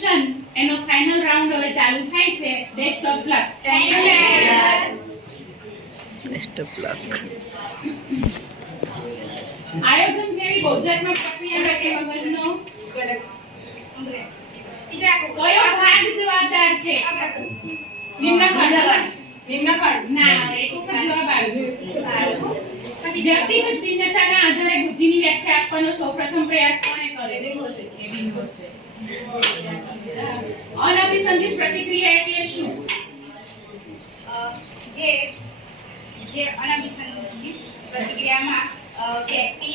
Selection એનો final round હવે ચાલુ થાય છે. Best of luck. Thank you. Best of luck. આયોજન જેવી બૌદ્ધાત્મક પ્રક્રિયા માટે મગજનો કયો ભાગ જવાબદાર છે? નિમ્નખંડ. ના, એક જ જવાબ આવ્યો. વ્યક્તિગત ભિન્નતાના આધારે બુદ્ધિની વ્યાખ્યા આપવાનો સૌપ્રથમ પ્રયાસ કોણે કર્યો? અનઅભિસંધિત પ્રતિક્રિયા એટલે શું? જે અનઅભિસંધિત પ્રતિક્રિયામાં વ્યક્તિ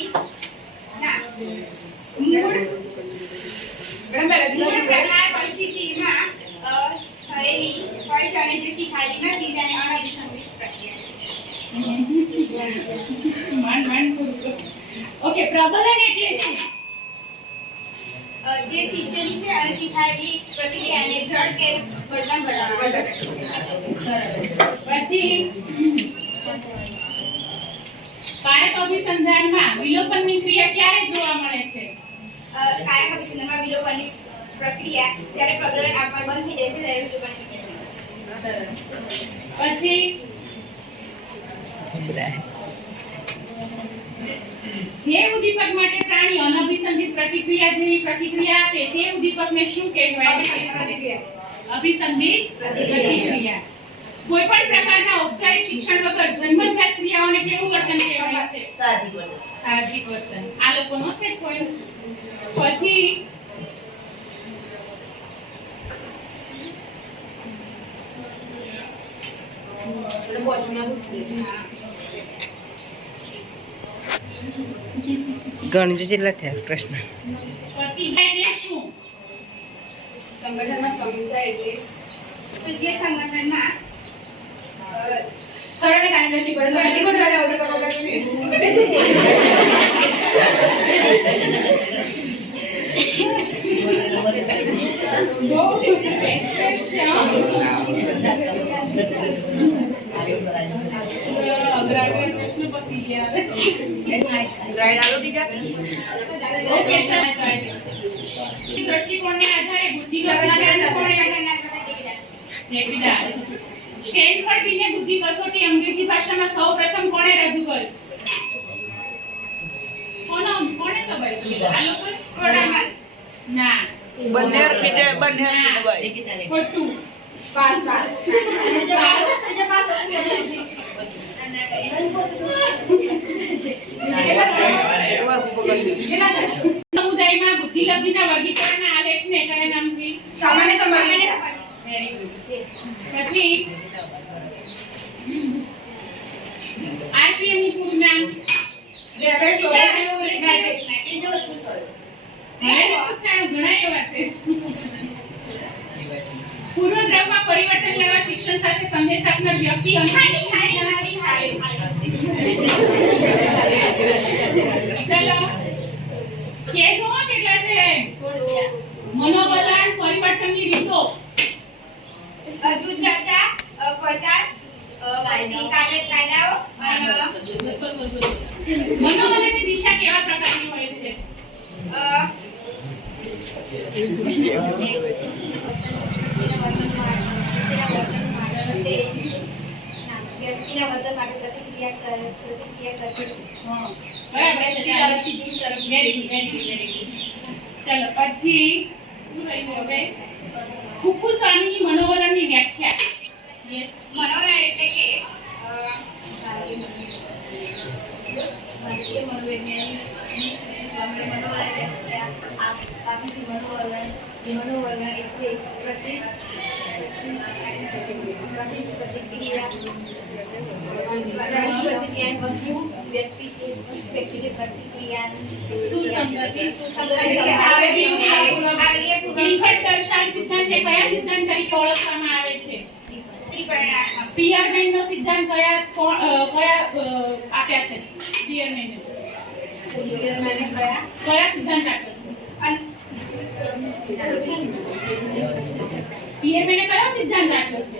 ના મૂળ પરિસ્થિતિમાં થયેલી હોય છે અને જે શીખાયેલી નથી તેને અનઅભિસંધિત પ્રક્રિયા. ઓકે, પ્રબલન એટલે શું? જે શીખેલી છે અને શીખાયેલી પ્રક્રિયાને દ્રઢ કે બળવાન બનાવવા. પછી કારક અભિસંધાનમાં વિલોપનની ક્રિયા ક્યારે જોવા મળે છે? કારક અભિસંધાનમાં વિલોપનની પ્રક્રિયા જ્યારે પ્રબલન આપવાનું બંધ થઈ જાય છે ત્યારે વિલોપનની ક્રિયા. પછી જે ઉદ્દીપક માટે પ્રાણી અનઅભિસંધિત પ્રતિક્રિયા જેવી પ્રતિક્રિયા આપે તે ઉદ્દીપકને શું કહેવાય? અભિસંધિત પ્રતિક્રિયા. કોઈ પણ પ્રકારના ઔપચારિક શિક્ષણ વગર જન્મજાત ક્રિયાઓને કેવું વર્તન કહેવાય છે? સાહજિક વર્તન. આ લોકોનો સેટ હોય. પછી ગણજો જેટલા થયા પ્રશ્ન. પ્રતિક્રિયા એટલે શું? સંગઠનમાં સમુદાય એટલે તો જે સંગઠનમાં સરળ કાર્યદર્શી દ્રષ્ટિકોણને આધારે બુદ્ધિગત સ્ટેનફોર્ડ બીને બુદ્ધિ કસોટી અંગ્રેજી ભાષામાં સૌપ્રથમ કોણે રજૂ કરી? કોણે ખબર છે? આ લોકો પ્રોગ્રામર ના, બંને ખીજે બંને ખોટું. સમુદાયમાં બુદ્ધિલબ્ધિના વર્ગીકરણના આલેખને કયા નામથી? સામાન્ય સંબંધ. Very good. પછી આરપીએમ નું પૂરું નામ? ઘણા એવા છે. પૂર્વદ્રવમાં પરિવર્તન લેવા શિક્ષણ સાથે સંદેશ આપનાર વ્યક્તિ ચલો કે જો કેટલા છે? મનોવલણ પરિવર્તનની રીતો જૂથ ચર્ચા પચાર પછી કાયદાઓ અને મનોવલણની દિશા કેવા પ્રકારની હોય છે? વ્યક્તિના વર્તન માટે પ્રતિક્રિયા કરતી. ચલો પછી શું લઈશું હવે? ફુફુ સ્વામીની મનોવલણની વ્યાખ્યા. મનોવલણ એટલે કે ભારતીય મનોવૈજ્ઞાનિક સ્વામી મનોવલણ એટલે પ્રશિષ્ટ પ્રતિક્રિયા વસ્તુ વ્યક્તિ પ્રતિક્રિયા સિદ્ધાંતને કયા સિદ્ધાંત તરીકે ઓળખવામાં આવે છે? સ્પીયરમેનનો સિદ્ધાંત કયા આપ્યા છે? સ્પીયરમેને કયા સિદ્ધાંત આપ્યો છે? સ્પીયરમેને કયો સિદ્ધાંત આપ્યો છે?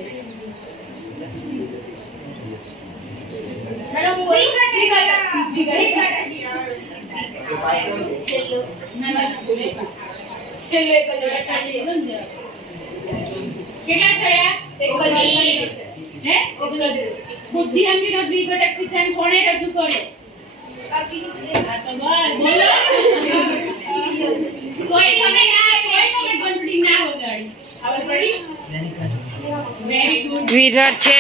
છેલ્લે એક જ કેટલા થયા? હે? બુદ્ધિ અંગેનો દ્વિઘટક સિદ્ધાંત કોણે રજૂ કર્યો? આ તો બસ બોલો. કોઈ તમે ઘંટડી ના વગાડી. હવે પડી? Very good. વિરાટ છે